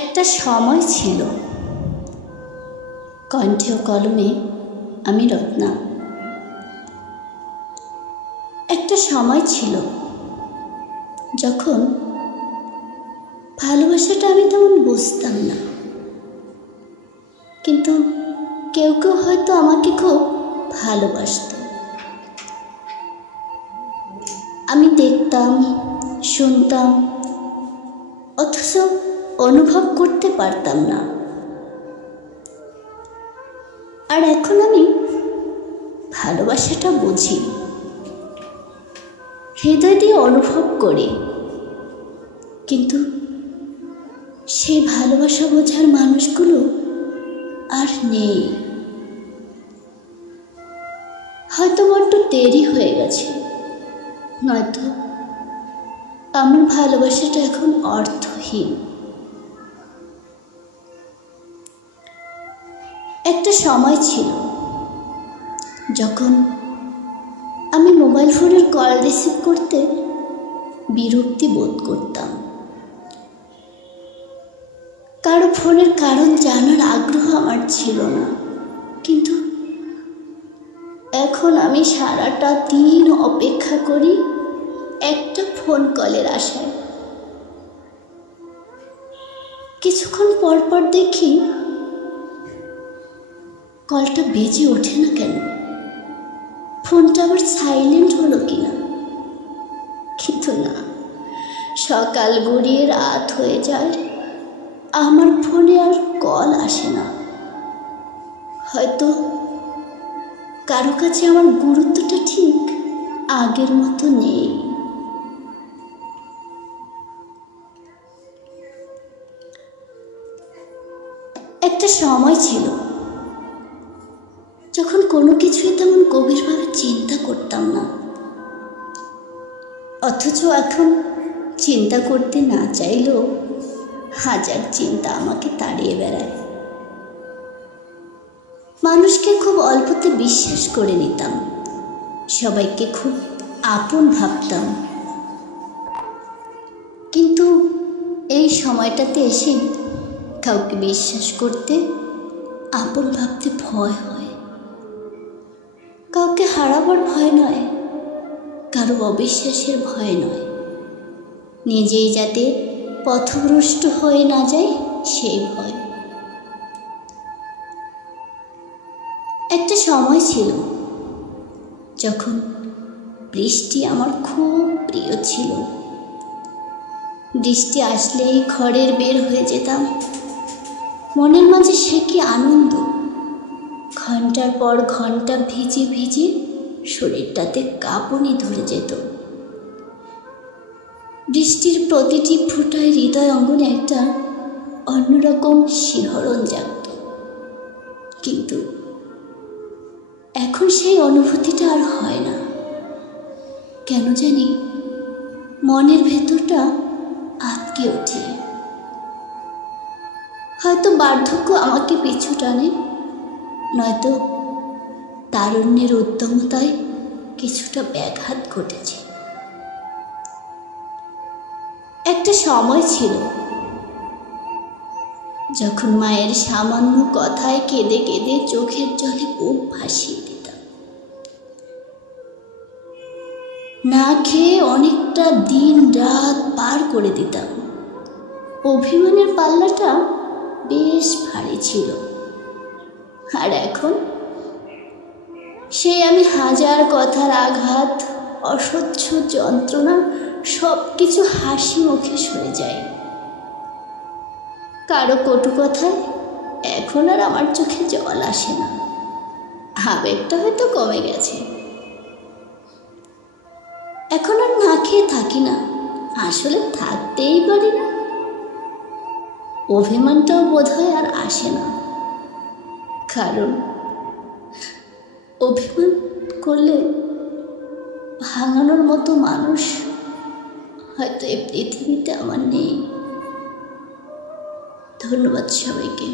একটা সময় ছিল, কণ্ঠে ও কলমে আমি রত্না। একটা সময় ছিল যখন ভালোবাসাটা আমি তেমন বুঝতাম না, কিন্তু কেউ কেউ হয়তো আমাকে খুব ভালোবাসত। আমি দেখতাম, শুনতাম, অথচ অনুভব করতে পারতাম না। আর এখন আমি ভালোবাসাটা বুঝি, হৃদয় দিয়ে অনুভব করি, কিন্তু সেই ভালোবাসা বোঝার মানুষগুলো আর নেই। হয়তো বড্ড দেরি হয়ে গেছে, নয়তো আমার ভালোবাসাটা এখন অর্থহীন। একটা সময় ছিল যখন আমি মোবাইল ফোনের কল রিসিভ করতে বিরক্তি বোধ করতাম। কারো ফোনের কারণ জানার আগ্রহ আমার ছিল না, কিন্তু এখন আমি সারাটা দিন অপেক্ষা করি একটা ফোন কলের আশায়। কিছুক্ষণ পর পর দেখি কলটা বেজে ওঠে না কেন, ফোনটা আবার সাইলেন্ট হলো কিনা। কিন্তু না, সকাল গড়িয়ে রাত হয়ে যায়, আমার ফোনে আর কল আসে না। হয়তো কারো কাছে আমার গুরুত্বটা ঠিক আগের মতো নেই। একটা সময় ছিল যখন কোনো কিছুই তেমন গভীরভাবে চিন্তা করতাম না, অথচ এখন চিন্তা করতে না চাইলেও হাজার চিন্তা আমাকে তাড়িয়ে বেড়ায়। মানুষকে খুব অল্পতে বিশ্বাস করে নিতাম, সবাইকে খুব আপন ভাবতাম, কিন্তু এই সময়টাতে এসে কাউকে বিশ্বাস করতে, আপন ভাবতে ভয় হয়। কাউকে হারাবার ভয় নয়, কারো অবিশ্বাসের ভয় নয়, নিজেই যাতে পথভ্রষ্ট হয়ে না যায় সেই ভয়। একটা সময় ছিল যখন বৃষ্টি আমার খুব প্রিয় ছিল। বৃষ্টি আসলেই ঘরের বের হয়ে যেতাম, মনের মাঝে সে কি আনন্দ। ঘন্টার পর ঘন্টা ভিজে ভিজে শরীরটাতে কাঁপুনি ধরে যেত। বৃষ্টির প্রতিটি ফোঁটায় হৃদয় অঙ্গনে একটা অন্যরকম শিহরণ জাগত। কিন্তু এখন সেই অনুভূতিটা আর হয় না। কেন জানি মনের ভেতরটা আটকে ওঠে। হয়তো বার্ধক্য আমাকে পিছু টানে, নয়তো তারুণ্যের উদ্যমতায় কিছুটা ব্যাঘাত ঘটেছে। একটা সময় ছিল যখন মায়ের সামান্য কথায় কেঁদে কেঁদে চোখের জলে বুক ভাসিয়ে দিতাম। না খেয়ে অনেকটা দিন রাত পার করে দিতাম। অভিমানের পাল্লাটা বেশ ভারী ছিল। আর এখন সেই আমি হাজার কথার আঘাত, অসহ্য যন্ত্রণা সব কিছু হাসি মুখে সরে যায়। কারো কটু কথায় এখন আর আমার চোখে জল আসে না। আবেগটা হয়তো কমে গেছে। এখন আর না খেয়ে থাকি না, আসলে থাকতেই পারি না। অভিমানটাও বোধহয় আর আসে না, কারণ অভিমান করলে ভাঙানোর মতো মানুষ হয়তো এই পৃথিবীতে আমার নেই। ধন্যবাদ সবাইকে।